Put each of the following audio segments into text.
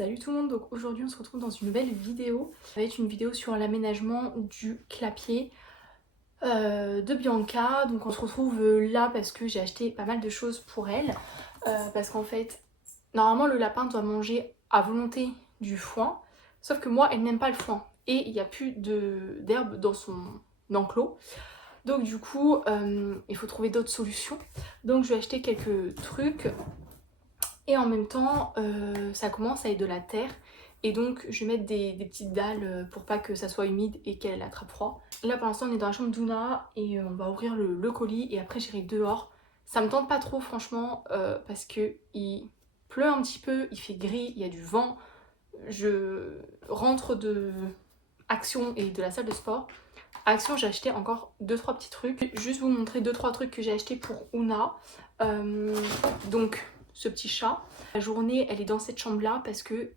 Salut tout le monde, donc aujourd'hui on se retrouve dans une nouvelle vidéo. Ça va être une vidéo sur l'aménagement du clapier de Bianca. Donc on se retrouve là parce que j'ai acheté pas mal de choses pour elle. Parce qu'en fait, normalement le lapin doit manger à volonté du foin. Sauf que moi elle n'aime pas le foin. Et il n'y a plus d'herbe dans son enclos. Donc du coup il faut trouver d'autres solutions. Donc je vais acheter quelques trucs. Et en même temps, ça commence à être de la terre. Et donc, je vais mettre des petites dalles pour pas que ça soit humide et qu'elle attrape froid. Là, pour l'instant, on est dans la chambre d'Ouna et on va ouvrir le colis. Et après, j'irai dehors. Ça me tente pas trop, franchement, parce que il pleut un petit peu, il fait gris, il y a du vent. Je rentre de Action et de la salle de sport. À Action, j'ai acheté encore 2-3 petits trucs. Juste vous montrer 2-3 trucs que j'ai acheté pour Ouna. Donc, ce petit chat. La journée, elle est dans cette chambre-là parce que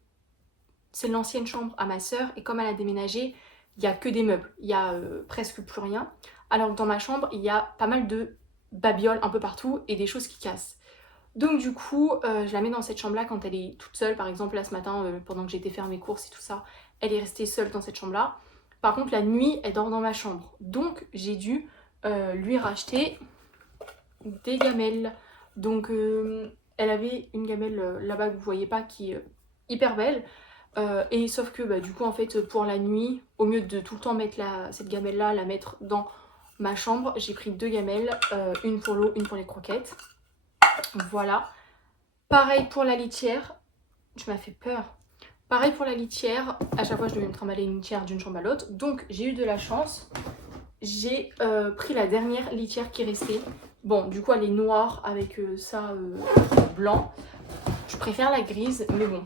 c'est l'ancienne chambre à ma soeur et comme elle a déménagé, il n'y a que des meubles, il n'y a presque plus rien. Alors que dans ma chambre, il y a pas mal de babioles un peu partout et des choses qui cassent. Donc du coup, je la mets dans cette chambre-là quand elle est toute seule. Par exemple, là ce matin, pendant que j'étais faire mes courses et tout ça, elle est restée seule dans cette chambre-là. Par contre, la nuit, elle dort dans ma chambre. Donc j'ai dû lui racheter des gamelles. Donc elle avait une gamelle là-bas que vous voyez pas qui est hyper belle. Et sauf que bah, du coup en fait pour la nuit, au lieu de tout le temps mettre cette gamelle là, la mettre dans ma chambre, j'ai pris 2 gamelles, une pour l'eau, une pour les croquettes. Voilà. Pareil pour la litière, tu m'as fait peur. Pareil pour la litière, à chaque fois je devais me trimballer une litière d'une chambre à l'autre. Donc j'ai eu de la chance, j'ai pris la dernière litière qui restait. Bon, du coup, elle est noire avec ça blanc. Je préfère la grise, mais bon,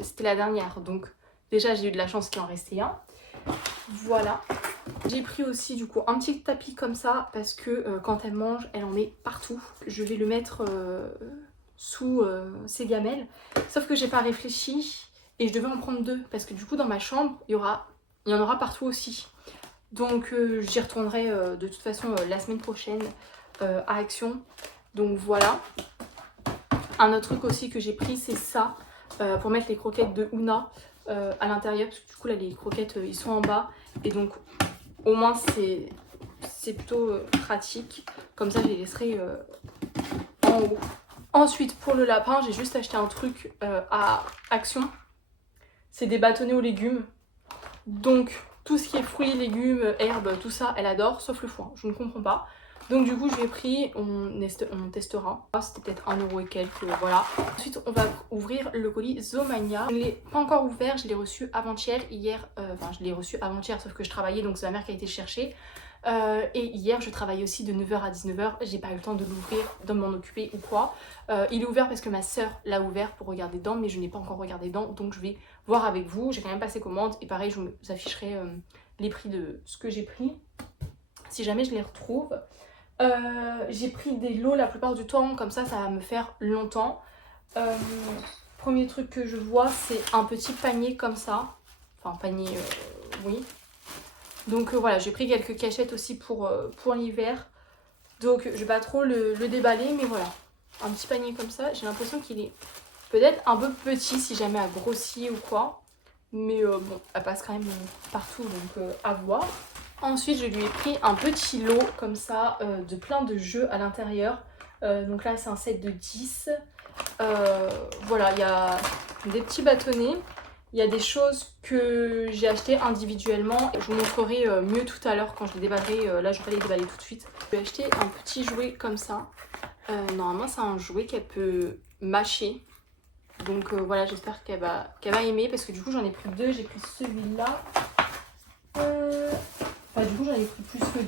c'était la dernière. Donc, déjà, j'ai eu de la chance qu'il en restait un. Voilà. J'ai pris aussi, du coup, un petit tapis comme ça parce que quand elle mange, elle en met partout. Je vais le mettre sous ses gamelles. Sauf que j'ai pas réfléchi et je devais en prendre 2 parce que du coup, dans ma chambre, il y en aura partout aussi. Donc j'y retournerai de toute façon la semaine prochaine à Action. Donc voilà. Un autre truc aussi que j'ai pris, c'est ça pour mettre les croquettes de Ouna à l'intérieur. Parce que du coup là les croquettes ils sont en bas. Et donc au moins c'est plutôt pratique. Comme ça je les laisserai en haut. Ensuite pour le lapin, j'ai juste acheté un truc à Action. C'est des bâtonnets aux légumes. Donc tout ce qui est fruits, légumes, herbes, tout ça, elle adore, sauf le foin. Je ne comprends pas. Donc du coup, je l'ai pris, on testera. C'était peut-être 1€ et quelques, voilà. Ensuite, on va ouvrir le colis Zomania. Je ne l'ai pas encore ouvert, je l'ai reçu avant-hier. Hier, enfin je l'ai reçu avant-hier, sauf que je travaillais, donc c'est ma mère qui a été chercher. Et hier, je travaillais aussi de 9h à 19h. J'ai pas eu le temps de l'ouvrir, de m'en occuper ou quoi. Il est ouvert parce que ma soeur l'a ouvert pour regarder dedans, mais je n'ai pas encore regardé dedans, donc je vais voir avec vous. J'ai quand même passé commande et pareil, je vous afficherai les prix de ce que j'ai pris si jamais je les retrouve. J'ai pris des lots la plupart du temps, comme ça va me faire longtemps. Premier truc que je vois, c'est un petit panier comme ça. Enfin, panier, oui. Donc voilà, j'ai pris quelques cachettes aussi pour l'hiver. Donc je vais pas trop le déballer, mais voilà. Un petit panier comme ça, j'ai l'impression qu'il est peut-être un peu petit si jamais elle grossit ou quoi. Mais bon, elle passe quand même partout, donc à voir. Ensuite, je lui ai pris un petit lot comme ça de plein de jeux à l'intérieur. Donc là, c'est un set de 10. Voilà, il y a des petits bâtonnets. Il y a des choses que j'ai achetées individuellement. Je vous montrerai mieux tout à l'heure quand je les déballerai. Là, je vais pas les déballer tout de suite. J'ai acheté un petit jouet comme ça. Normalement, c'est un jouet qu'elle peut mâcher. Donc voilà, j'espère qu'elle va aimer. Parce que du coup, j'en ai pris 2. J'ai pris celui-là. Enfin, du coup, j'en ai pris plus que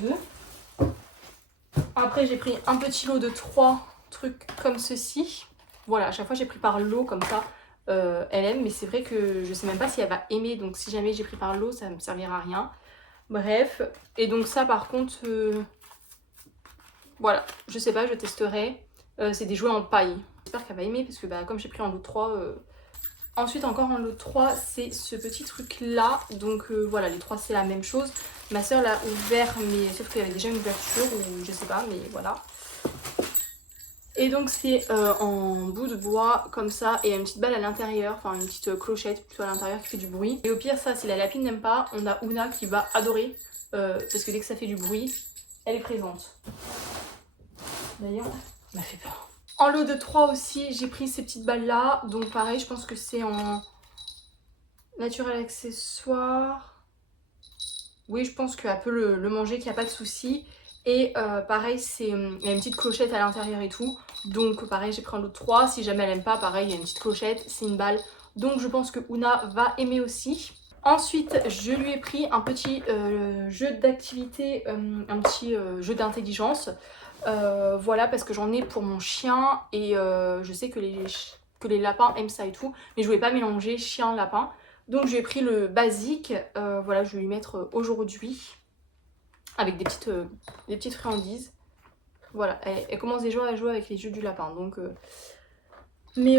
2. Après, j'ai pris un petit lot de 3 trucs comme ceci. Voilà, à chaque fois, j'ai pris par lot comme ça. Elle aime, mais c'est vrai que je sais même pas si elle va aimer. Donc, si jamais j'ai pris par lot, ça me servira à rien. Bref. Et donc, ça, par contre, voilà, je sais pas, je testerai. C'est des jouets en paille. J'espère qu'elle va aimer parce que, bah, comme j'ai pris en lot 3. Ensuite, encore en lot 3, c'est ce petit truc là. Donc voilà, les 3 c'est la même chose. Ma soeur l'a ouvert, mais sauf qu'il y avait déjà une ouverture, ou je sais pas, mais voilà. Et donc c'est en bout de bois comme ça et une petite balle à l'intérieur, enfin une petite clochette plutôt à l'intérieur qui fait du bruit. Et au pire ça, si la lapine n'aime pas, on a Ouna qui va adorer parce que dès que ça fait du bruit, elle est présente. D'ailleurs, elle m'a fait peur. En lot de 3 aussi, j'ai pris ces petites balles là. Donc pareil, je pense que c'est en naturel accessoire. Oui, je pense qu'elle peut le manger, qu'il n'y a pas de souci. Et pareil, il y a une petite clochette à l'intérieur et tout. Donc pareil, j'ai pris un lot de 3. Si jamais elle aime pas, pareil, il y a une petite clochette, c'est une balle. Donc je pense que Ouna va aimer aussi. Ensuite, je lui ai pris un petit jeu d'activité, un petit jeu d'intelligence. Voilà, parce que j'en ai pour mon chien et je sais que les lapins aiment ça et tout. Mais je voulais pas mélanger chien-lapin. Donc j'ai pris le basique, voilà, je vais lui mettre aujourd'hui avec des petites friandises. Voilà, elle commence déjà à jouer avec les jeux du lapin, donc... Mais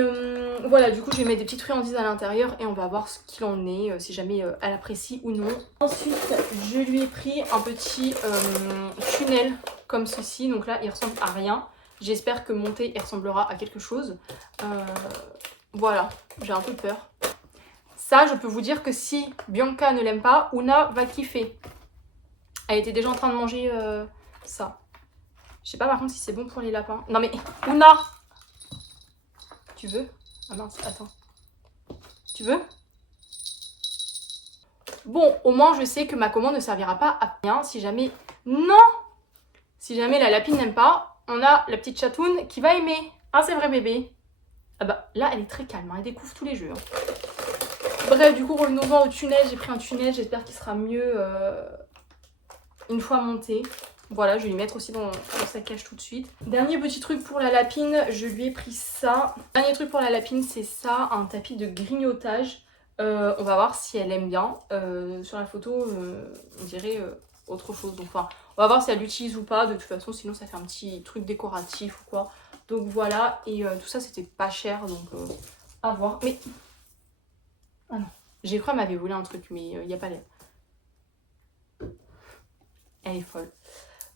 voilà, du coup je vais mettre des petites friandises à l'intérieur et on va voir ce qu'il en est, si jamais elle apprécie ou non. Ensuite, je lui ai pris un petit tunnel comme ceci, donc là il ressemble à rien. J'espère que monter il ressemblera à quelque chose. Voilà, j'ai un peu peur. Ça, je peux vous dire que si Bianca ne l'aime pas, Ouna va kiffer. Elle était déjà en train de manger ça. Je sais pas par contre si c'est bon pour les lapins. Non mais, Ouna! Tu veux? Ah mince, attends. Tu veux? Bon, au moins je sais que ma commande ne servira pas à rien si jamais... Non! Si jamais la lapine n'aime pas, on a la petite chatoune qui va aimer. Ah, c'est vrai bébé. Ah bah, là elle est très calme, hein. Elle découvre tous les jeux. Hein. Bref, du coup, revenons-en au tunnel. J'ai pris un tunnel, j'espère qu'il sera mieux une fois monté. Voilà, je vais lui mettre aussi dans sa cage tout de suite. Dernier petit truc pour la lapine, je lui ai pris ça. Dernier truc pour la lapine, c'est ça, un tapis de grignotage. On va voir si elle aime bien. Sur la photo, on dirait autre chose. Donc, enfin, on va voir si elle l'utilise ou pas. De toute façon, sinon ça fait un petit truc décoratif ou quoi. Donc voilà, et tout ça c'était pas cher, donc à voir. Mais... Ah non, j'ai cru qu'elle m'avait volé un truc, mais il n'y a pas l'air. Elle est folle.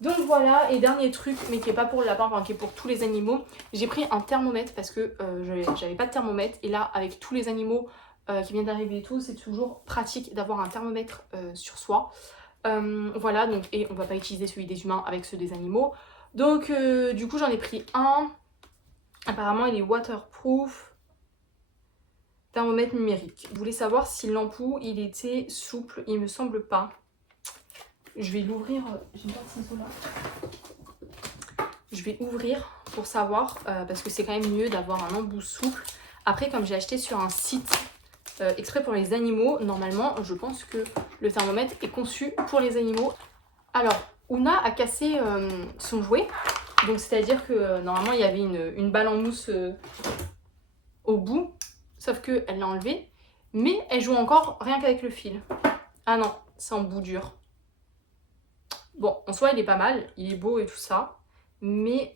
Donc voilà, et dernier truc, mais qui est pas pour le lapin, enfin qui est pour tous les animaux, j'ai pris un thermomètre parce que j'avais pas de thermomètre. Et là, avec tous les animaux qui viennent d'arriver et tout, c'est toujours pratique d'avoir un thermomètre sur soi. Voilà, donc, et on va pas utiliser celui des humains avec ceux des animaux. Donc du coup, j'en ai pris un. Apparemment, il est waterproof. Thermomètre numérique. Je voulais savoir si l'empoux, il était souple. Il me semble pas. Je vais l'ouvrir. J'ai pas de ciseaux là. Je vais ouvrir pour savoir parce que c'est quand même mieux d'avoir un embout souple. Après, comme j'ai acheté sur un site exprès pour les animaux, normalement, je pense que le thermomètre est conçu pour les animaux. Alors, Ouna a cassé son jouet. Donc, c'est-à-dire que normalement, il y avait une balle en mousse au bout. Sauf qu'elle l'a enlevé. Mais elle joue encore rien qu'avec le fil. Ah non, c'est en bout dur. Bon, en soi, il est pas mal. Il est beau et tout ça. Mais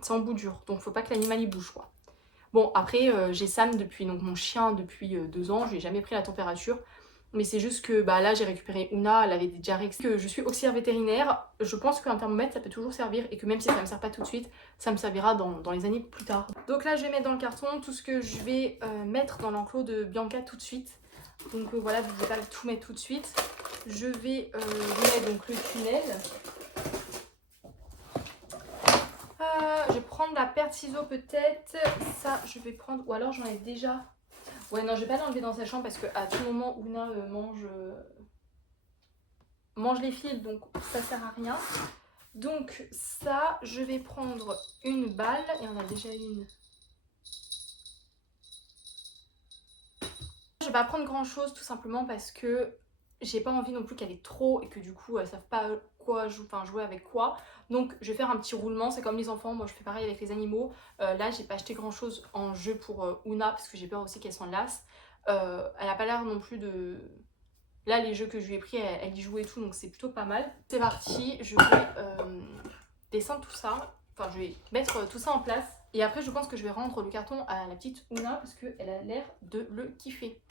c'est en bout dur. Donc, faut pas que l'animal y bouge, quoi. Bon, après, j'ai Sam depuis, donc mon chien, depuis 2 ans. Je lui ai jamais pris la température. Mais c'est juste que bah, là, j'ai récupéré Ouna. Elle avait déjà que je suis auxiliaire vétérinaire. Je pense qu'un thermomètre, ça peut toujours servir. Et que même si ça me sert pas tout de suite, ça me servira dans les années plus tard. Donc là, je vais mettre dans le carton tout ce que je vais mettre dans l'enclos de Bianca tout de suite. Donc voilà, je ne vais pas tout mettre tout de suite. Je vais mettre donc le tunnel. Je vais prendre la paire de ciseaux peut-être. Ça, je vais prendre... Ou alors j'en ai déjà... Ouais, non, je vais pas l'enlever dans sa chambre parce qu'à tout moment, Ouna mange les fils, donc ça sert à rien. Donc ça, je vais prendre une balle. Et on a déjà une. Je vais pas prendre grand chose tout simplement parce que j'ai pas envie non plus qu'elle ait trop et que du coup elles savent pas quoi jouer avec quoi. Donc je vais faire un petit roulement, c'est comme les enfants, moi je fais pareil avec les animaux. Là j'ai pas acheté grand chose en jeu pour Ouna parce que j'ai peur aussi qu'elle s'en lasse. Elle a pas l'air non plus de... Là les jeux que je lui ai pris elle y joue et tout, donc c'est plutôt pas mal. C'est parti, je vais descendre tout ça, enfin je vais mettre tout ça en place. Et après je pense que je vais rendre le carton à la petite Ouna parce qu'elle a l'air de le kiffer.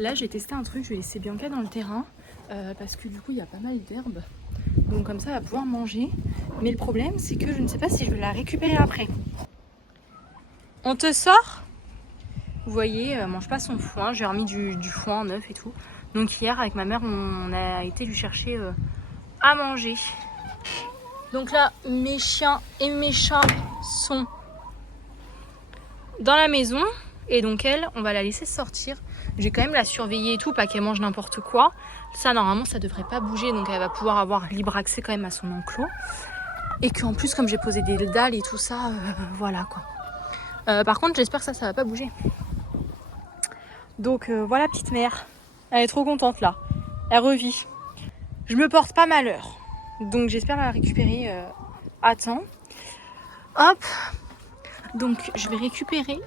Là j'ai testé un truc, je vais laisser Bianca dans le terrain parce que du coup il y a pas mal d'herbes. Donc comme ça elle va pouvoir manger. Mais le problème c'est que je ne sais pas si je vais la récupérer après. On te sort? Vous voyez, elle mange pas son foin, j'ai remis du foin neuf et tout. Donc hier avec ma mère on a été lui chercher à manger. Donc là mes chiens et mes chats sont dans la maison. Et donc elle, on va la laisser sortir. Je vais quand même la surveiller et tout, pas qu'elle mange n'importe quoi. Ça normalement ça devrait pas bouger, donc elle va pouvoir avoir libre accès quand même à son enclos. Et qu'en plus comme j'ai posé des dalles et tout ça, voilà quoi. Par contre j'espère que ça va pas bouger. Donc voilà petite mère, elle est trop contente là, elle revit. Je me porte pas malheur, donc j'espère la récupérer à temps. Hop, donc je vais récupérer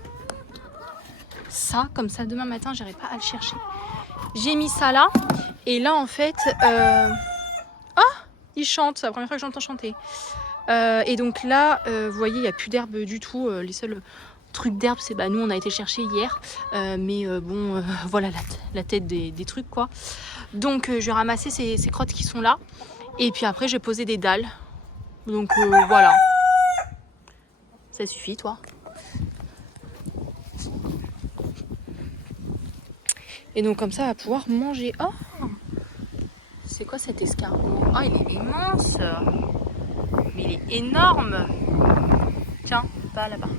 ça, comme ça demain matin j'irai pas à le chercher. J'ai mis ça là, et là en fait, ah, il chante, c'est la première fois que j'entends chanter. Et donc là, vous voyez, il n'y a plus d'herbe du tout, les seuls trucs d'herbe, c'est nous on a été chercher hier, mais bon, voilà la tête des trucs quoi. Donc je vais ramasser ces crottes qui sont là, et puis après je vais poser des dalles. Donc voilà, ça suffit toi. Et donc comme ça, elle va pouvoir manger. Oh, c'est quoi cet escargot? Oh, il est immense. Mais il est énorme. Tiens, va là-bas.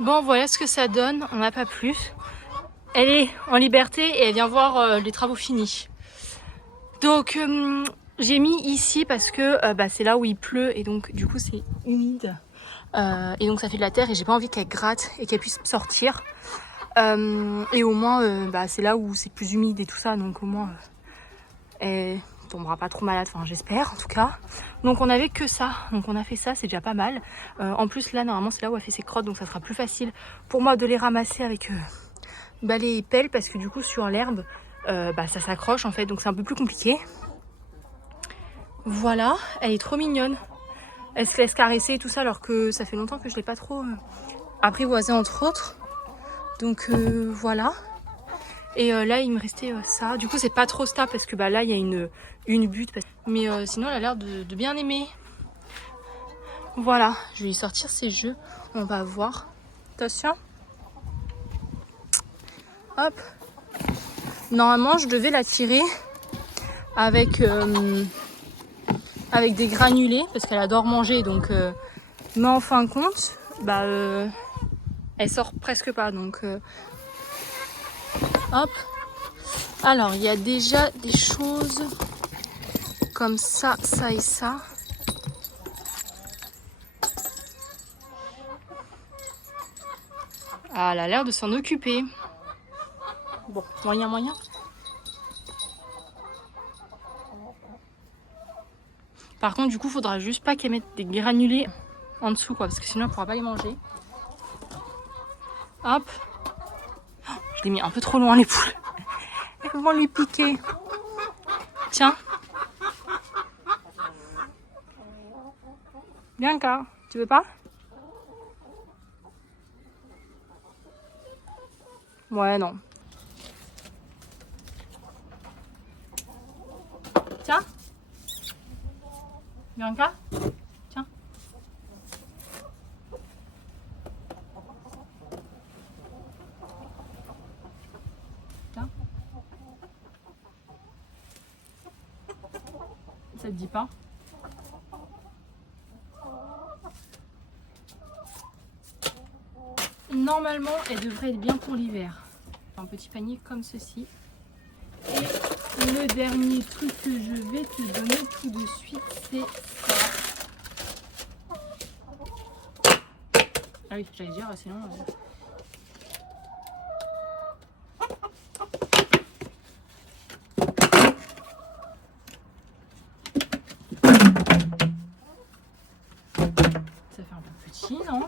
Bon, voilà ce que ça donne, on n'a pas plus. Elle est en liberté et elle vient voir les travaux finis. Donc j'ai mis ici parce que c'est là où il pleut et donc du coup c'est humide. Et donc ça fait de la terre et j'ai pas envie qu'elle gratte et qu'elle puisse sortir. Et au moins c'est là où c'est plus humide et tout ça, donc au moins elle tombera pas trop malade, enfin j'espère en tout cas. Donc on avait que ça, donc on a fait ça, c'est déjà pas mal. En plus là normalement c'est là où elle fait ses crottes, donc ça sera plus facile pour moi de les ramasser avec balai et pelle, parce que du coup sur l'herbe ça s'accroche en fait, donc c'est un peu plus compliqué. Voilà, elle est trop mignonne. Elle se laisse caresser et tout ça, alors que ça fait longtemps que je l'ai pas trop apprivoisée entre autres. Donc voilà. Et là il me restait ça. Du coup c'est pas trop stable parce que là il y a une butte. Mais sinon elle a l'air de bien aimer. Voilà, je vais lui sortir ses jeux. On va voir. Attention. Hop. Normalement je devais la tirer avec des granulés parce qu'elle adore manger, donc mais en fin de compte elle sort presque pas, donc hop. Alors il y a déjà des choses comme ça et ça. Ah, elle a l'air de s'en occuper. Bon, moyen. Par contre, du coup, faudra juste pas qu'elle mette des granulés en dessous, quoi, parce que sinon, elle pourra pas les manger. Hop. Oh, je l'ai mis un peu trop loin, les poules. Elles vont lui piquer. Tiens. Bianca, tu veux pas? Ouais, non. Tiens. Bianca, tiens. Tiens. dis pas. Normalement, elle devrait être bien pour l'hiver. Un petit panier comme ceci. Et le dernier truc que je vais te donner tout de suite, c'est ça. Ah oui, j'allais dire, sinon... Ça fait un peu petit, non?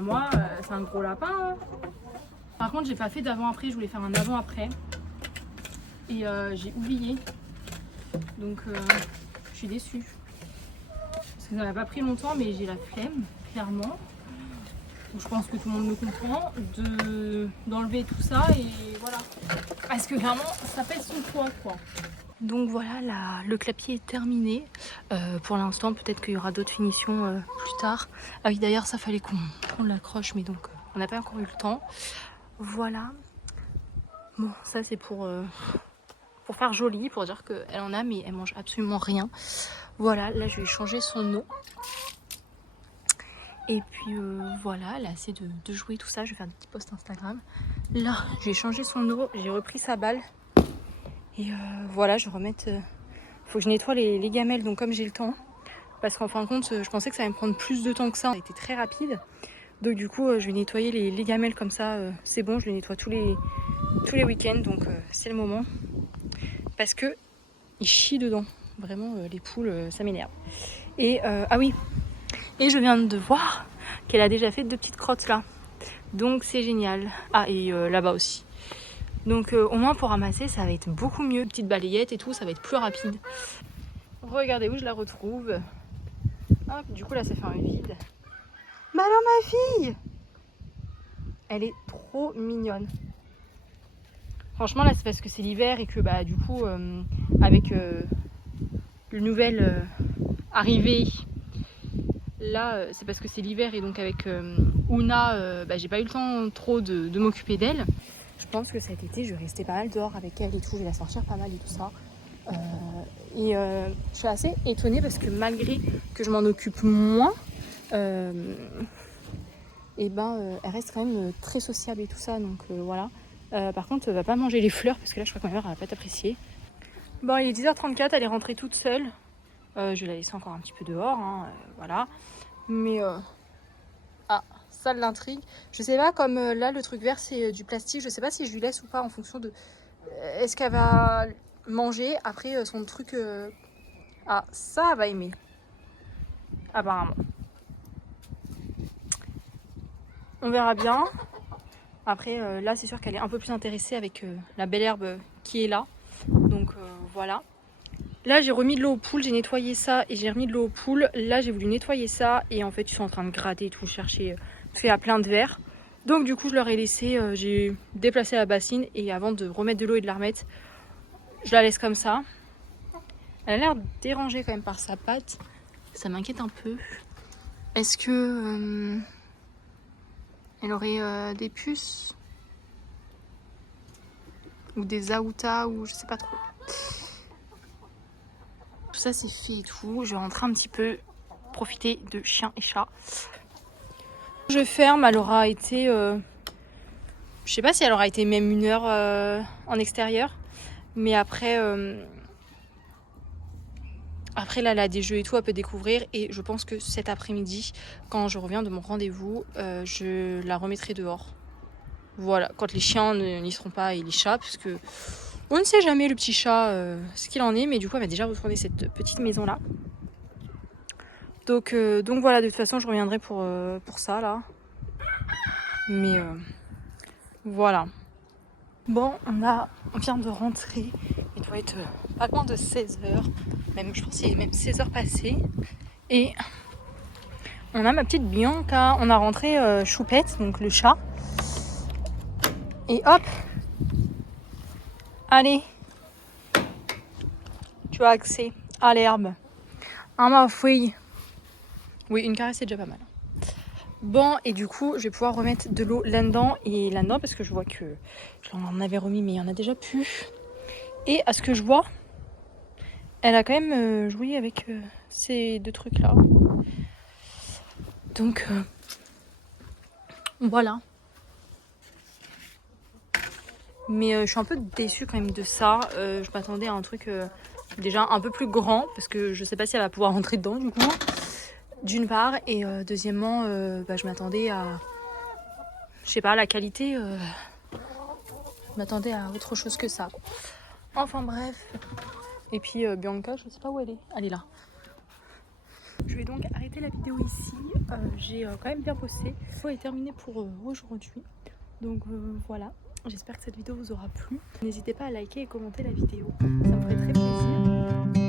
Moi, c'est un gros lapin. Hein. Par contre, j'ai pas fait d'avant-après. Je voulais faire un avant-après. Et j'ai oublié. Donc, je suis déçue. Parce que ça m'a pas pris longtemps, mais j'ai la flemme, clairement. Donc, je pense que tout le monde me comprend. D'enlever tout ça et voilà. Parce que clairement, ça pèse son poids, quoi. Donc voilà, le clapier est terminé. Pour l'instant, peut-être qu'il y aura d'autres finitions plus tard. Ah oui, d'ailleurs, ça fallait qu'on l'accroche, mais donc on n'a pas encore eu le temps. Voilà. Bon, ça c'est pour faire joli, pour dire qu'elle en a, mais elle mange absolument rien. Voilà, là je vais changer son eau. Et puis voilà, elle a assez de jouer, tout ça. Je vais faire des petits posts Instagram. Là, j'ai changé son eau, j'ai repris sa balle. Et voilà, je vais remettre... faut que je nettoie les gamelles, donc comme j'ai le temps. Parce qu'en fin de compte, je pensais que ça allait me prendre plus de temps que ça. Ça a été très rapide. Donc du coup, je vais nettoyer les gamelles comme ça. C'est bon, je les nettoie tous les week-ends. Donc c'est le moment. Parce que ils chient dedans. Vraiment, les poules, ça m'énerve. Et ah oui. Et je viens de voir qu'elle a déjà fait 2 petites crottes là. Donc c'est génial. Ah, et là-bas aussi. Donc au moins pour ramasser, ça va être beaucoup mieux. Petite balayette et tout, ça va être plus rapide. Regardez où je la retrouve. Hop, du coup là ça fait un vide. Mais alors ma fille, elle est trop mignonne. Franchement là c'est parce que c'est l'hiver et que bah du coup avec le nouvel arrivée, là c'est parce que c'est l'hiver et donc avec Ouna, bah, j'ai pas eu le temps trop de m'occuper d'elle. Je pense que cet été je vais rester pas mal dehors avec elle et tout, je vais la sortir pas mal et tout ça. Je suis assez étonnée parce que malgré que je m'en occupe moins, et ben elle reste quand même très sociable et tout ça, donc voilà. Par contre elle va pas manger les fleurs parce que là je crois que ma mère elle va pas t'apprécier. Bon, il est 10h34, elle est rentrée toute seule. Je vais la laisser encore un petit peu dehors, hein, voilà. Mais ah, ça l'intrigue. Je sais pas, comme là le truc vert c'est du plastique, je sais pas si je lui laisse ou pas en fonction de est-ce qu'elle va manger après son truc. Ah, ça elle va aimer. Apparemment. On verra bien. Après, là, c'est sûr qu'elle est un peu plus intéressée avec la belle herbe qui est là. Donc voilà. Là, j'ai remis de l'eau aux poules, j'ai nettoyé ça et j'ai remis de l'eau aux poules. Là, j'ai voulu nettoyer ça et en fait, ils sont en train de gratter et tout, chercher, parce qu'il y a plein de verre. Donc du coup, je leur ai laissé, j'ai déplacé la bassine et avant de remettre de l'eau et de la remettre, je la laisse comme ça. Elle a l'air dérangée quand même par sa patte. Ça m'inquiète un peu. Est-ce que elle aurait des puces ou des aoutas ou je sais pas trop. Tout ça c'est fait et tout. Je vais rentrer un petit peu profiter de chiens et chats. Je ferme, elle aura été... je sais pas si elle aura été même 1 heure en extérieur. Mais après... Après là, elle a des jeux et tout, elle peut découvrir. Et je pense que cet après-midi, quand je reviens de mon rendez-vous, je la remettrai dehors. Voilà, quand les chiens n'y seront pas et les chats, parce que on ne sait jamais le petit chat ce qu'il en est, mais du coup elle va déjà retourner cette petite maison là. Donc voilà, de toute façon je reviendrai pour ça là. Mais voilà. Bon, on vient de rentrer, il doit être pas loin de 16h, même je pense qu'il est même 16h passées. Et on a ma petite Bianca, on a rentré Choupette, donc le chat. Et hop, allez, tu as accès à l'herbe. Ah ma fille. Oui, une caresse c'est déjà pas mal. Bon, et du coup, je vais pouvoir remettre de l'eau là-dedans et là-dedans parce que je vois que je l'en avais remis, mais il y en a déjà plus. Et à ce que je vois, elle a quand même joué avec ces deux trucs là. Donc voilà. Mais je suis un peu déçue quand même de ça. Je m'attendais à un truc déjà un peu plus grand parce que je sais pas si elle va pouvoir rentrer dedans du coup. D'une part, et deuxièmement, je m'attendais à, je sais pas, la qualité, je m'attendais à autre chose que ça. Enfin bref. Et puis Bianca, je sais pas où elle est. Elle est là. Je vais donc arrêter la vidéo ici. J'ai quand même bien bossé. La vidéo est terminée pour aujourd'hui. Donc voilà. J'espère que cette vidéo vous aura plu. N'hésitez pas à liker et commenter la vidéo. Ça me ferait très plaisir.